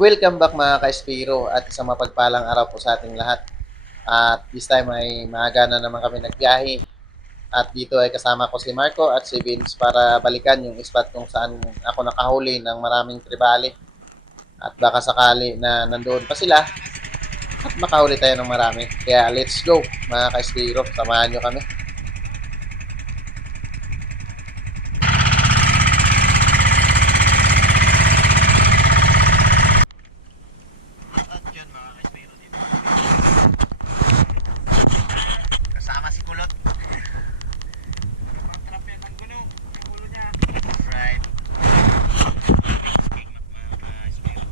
Welcome back mga ka-Espiro at isang mapagpalang araw po sa ating lahat. At this time ay maaga na naman kami nagbiyahe. At dito ay kasama ko si Marco at si Vince para balikan yung spot kung saan ako nakahuli ng maraming tribali. At baka sakali na nandoon pa sila at makahuli tayo ng marami. Kaya let's go mga ka-Espiro, samahan nyo kami. At yun mga ka-Espiro dito. Kasama si Kulot. Trap yan ng guno. Yung ulo niya. Right. King mga ka-Espiro.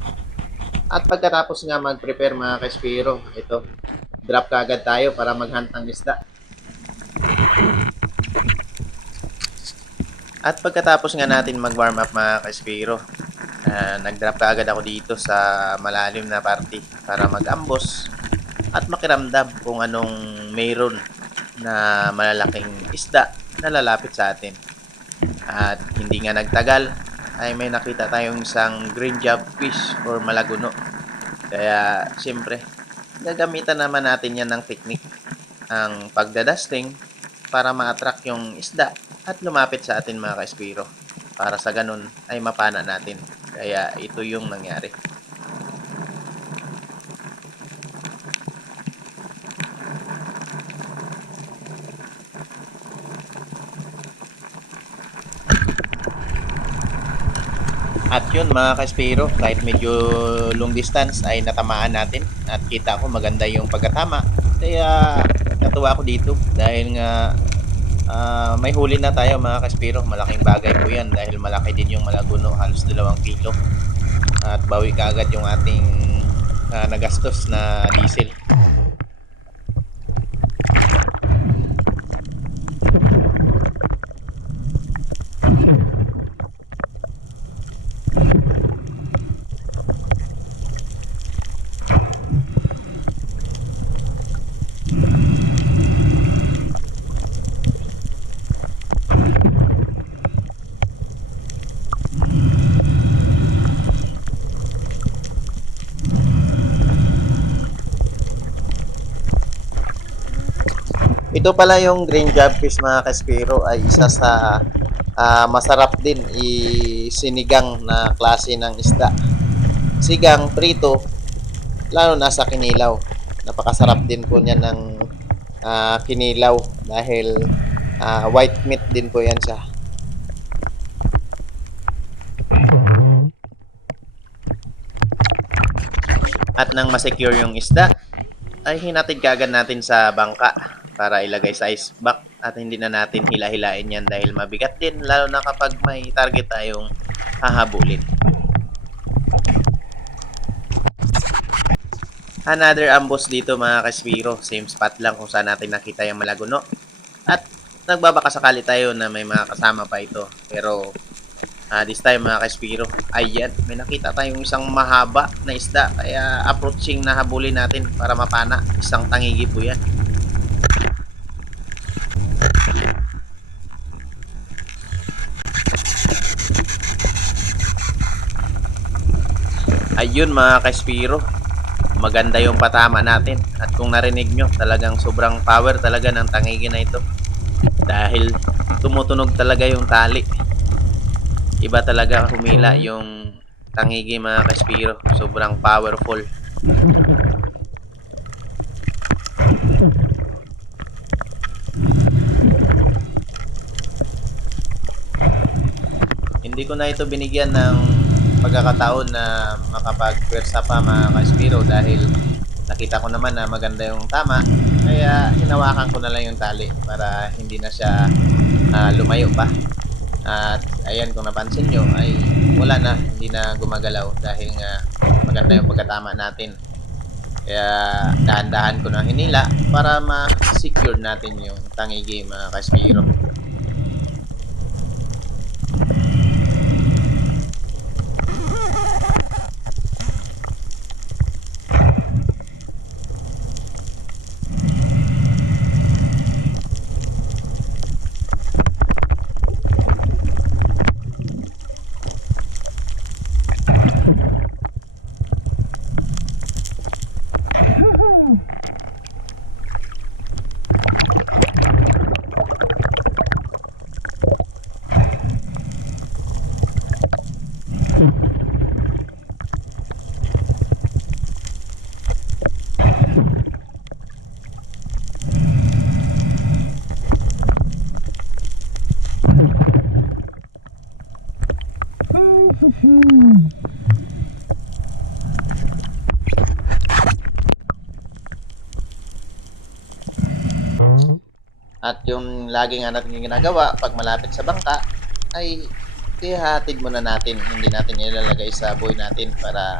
At pagkatapos nga mag-prepare mga ka-Espiro, ito, drop kagad tayo para mag-hunt ng isda. At pagkatapos nga natin mag-warm up mga ka-Espiro, nag-drop ka agad ako dito sa malalim na party para mag-ambos at makiramdam kung anong mayroon na malalaking isda na lalapit sa atin. At hindi nga nagtagal ay may nakita tayong isang green job fish or malaguno. Kaya siyempre, gagamitan naman natin yan ng technique, ang pagdadusting para ma-attract yung isda at lumapit sa atin mga ka-Espiro. Para sa ganun ay mapana natin. Kaya ito yung nangyari. At yun mga ka-Espiro, kahit medyo long distance ay natamaan natin at kita ko maganda yung pagkatama. Kaya natuwa ako dito dahil nga may huli na tayo mga ka-Espiro. Malaking bagay po yan dahil malaki din yung malaguno, halos 2 kilo. At bawi ka agad yung ating nagastos na diesel. Ito pala yung green jobfish mga ka-Espiro ay isa sa masarap din isinigang na klase ng isda. Sigang, prito, lalo na sa kinilaw. Napakasarap din po niya ng kinilaw dahil white meat din po yan siya. At nang masecure yung isda, ay hinatid kagad natin sa bangka para ilagay sa ice box at hindi na natin hila-hilain yan dahil mabigat din lalo na kapag may target tayong hahabulin. Another ambush dito mga ka-Espiro, same spot lang kung saan natin nakita yung malaguno at nagbabaka sakali tayo na may mga kasama pa ito pero this time mga ka-Espiro, ayan, may nakita tayong isang mahaba na isda kaya approaching na habulin natin para mapana. Isang tangigi po yan. Ayun mga ka-Espiro, maganda yung patama natin at kung narinig nyo talagang sobrang power talaga ng tangigi na ito dahil tumutunog talaga yung tali. Iba talaga humila yung tangigi mga ka-Espiro, sobrang powerful. Hindi ko na ito binigyan ng pagkakataon na makapagpwersa pa mga ka-Espiro dahil nakita ko naman na maganda yung tama kaya hinawakan ko na lang yung tali para hindi na siya lumayo pa. At ayan, kung napansin nyo ay wala na, hindi na gumagalaw dahil nga maganda yung pagkatama natin. Kaya dahan-dahan ko na hinila para ma-secure natin yung tangigi mga ka-Espiro. At yung lagi nga natin ginagawa pag malapit sa bangka ay ihahatid muna natin, hindi natin ilalagay sa buoy natin para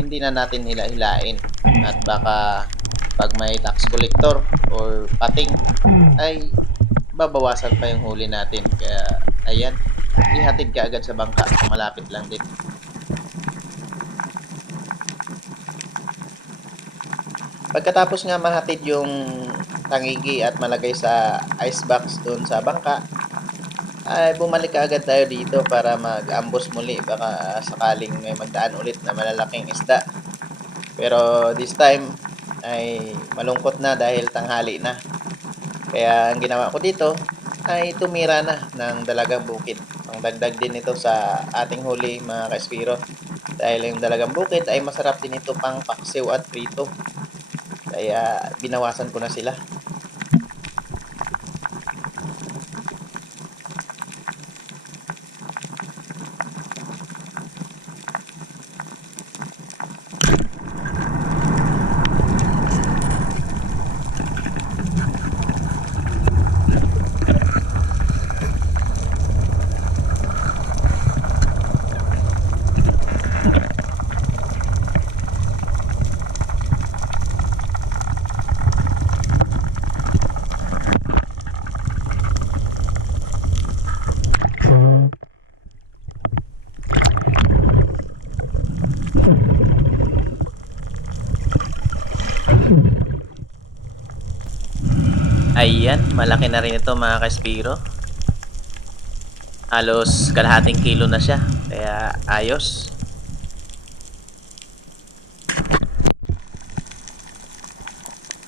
hindi na natin hila-hilain. At baka pag may tax collector or pating ay babawasan pa yung huli natin. Kaya ayan, ihatid ka agad sa bangka kung malapit lang din. Pagkatapos nga mahatid yung tangigi at malagay sa ice box doon sa bangka, ay bumalik agad tayo dito para mag-ambush muli. Baka sakaling may magdaan ulit na malalaking isda. Pero this time ay malungkot na dahil tanghali na. Kaya ang ginawa ko dito ay tumira na ng dalagang bukid. Pangdagdag din ito sa ating huli mga ka-Espiro. Dahil yung dalagang bukid ay masarap din ito pang paksiw at prito. Kaya binawasan ko na sila. Ayan, malaki na rin ito mga ka-Espiro. Halos kalahating kilo na siya. Kaya ayos.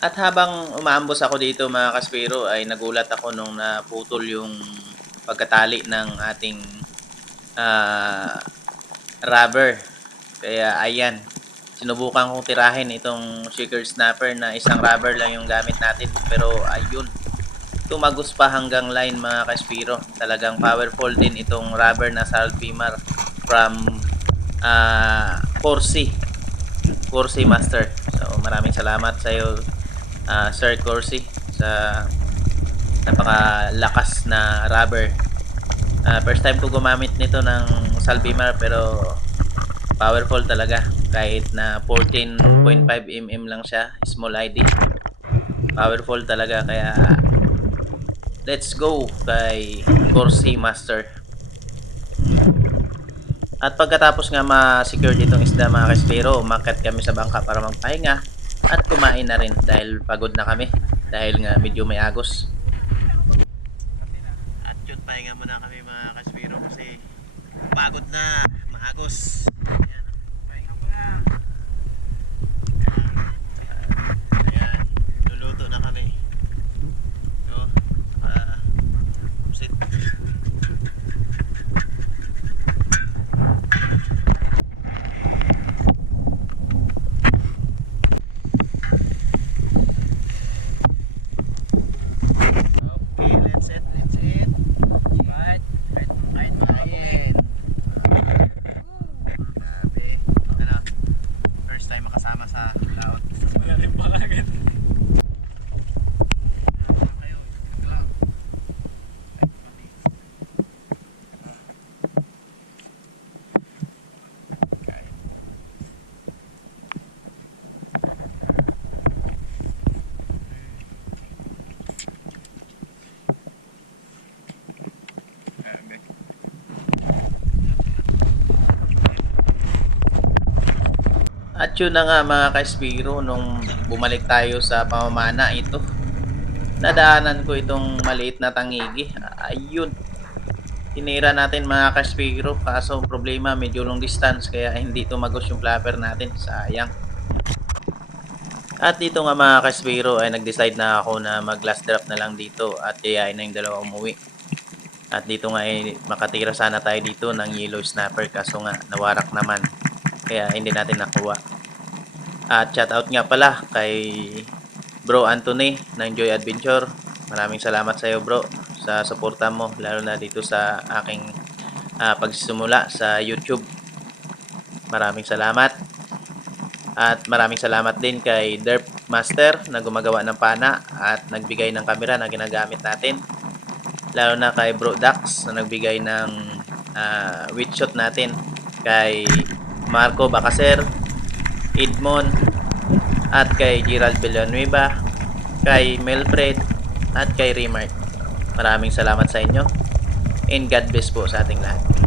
At habang umaambos ako dito mga ka-Espiro ay nagulat ako nung naputol yung pagkatali ng ating rubber. Kaya ayan, sinubukan kong tirahin itong shaker snapper na isang rubber lang yung gamit natin. Pero ayun, tumagos pa hanggang line mga ka-Espiro. Talagang powerful din itong rubber na Salvimar from Corsi Master. So maraming salamat sa iyo Sir Corsi sa napakalakas na rubber. First time ko gumamit nito ng Salvimar pero powerful talaga. Kahit na 14.5 mm lang siya, small ID. Powerful talaga kaya let's go kay Corsi Master. At pagkatapos nga ma-secure ditong isda mga ka-Espiro, umakyat kami sa bangka para magpahinga at kumain na rin dahil pagod na kami dahil nga medyo may agos. At yun, pahinga muna kami mga ka-Espiro kasi pagod na, mahagos. Ayan, pahinga muna. Ayan, luluto na kami. So, sit. Okay, let's eat. Right. Kain. Grabe. Ano? First time makasama sa laot. Magaling pa agad. At yun na nga mga ka-Espiro, nung bumalik tayo sa pamamana ito, nadaanan ko itong maliit na tangigi. Ayun, tinira natin mga ka-Espiro, kaso problema medyo long distance kaya hindi tumagos yung flapper natin, sayang. At dito nga mga ka-Espiro ay nag-decide na ako na mag last drop na lang dito at yayain na yung dalawa umuwi. At dito nga ay makatira sana tayo dito ng yellow snapper kaso nga nawarak naman kaya hindi natin nakuha. At shoutout nga pala kay Bro Anthony ng Joy Adventure. Maraming salamat sa iyo bro sa suporta mo lalo na dito sa aking pagsisimula sa YouTube. Maraming salamat. At maraming salamat din kay Derp Master na gumagawa ng pana at nagbigay ng camera na ginagamit natin. Lalo na kay Bro Dax na nagbigay ng with shot natin. Kay Marco Bacaser, Edmond, at kay Gerald Villanueva, kay Melfred, at kay Remark. Maraming salamat sa inyo and God bless po sa ating lahat.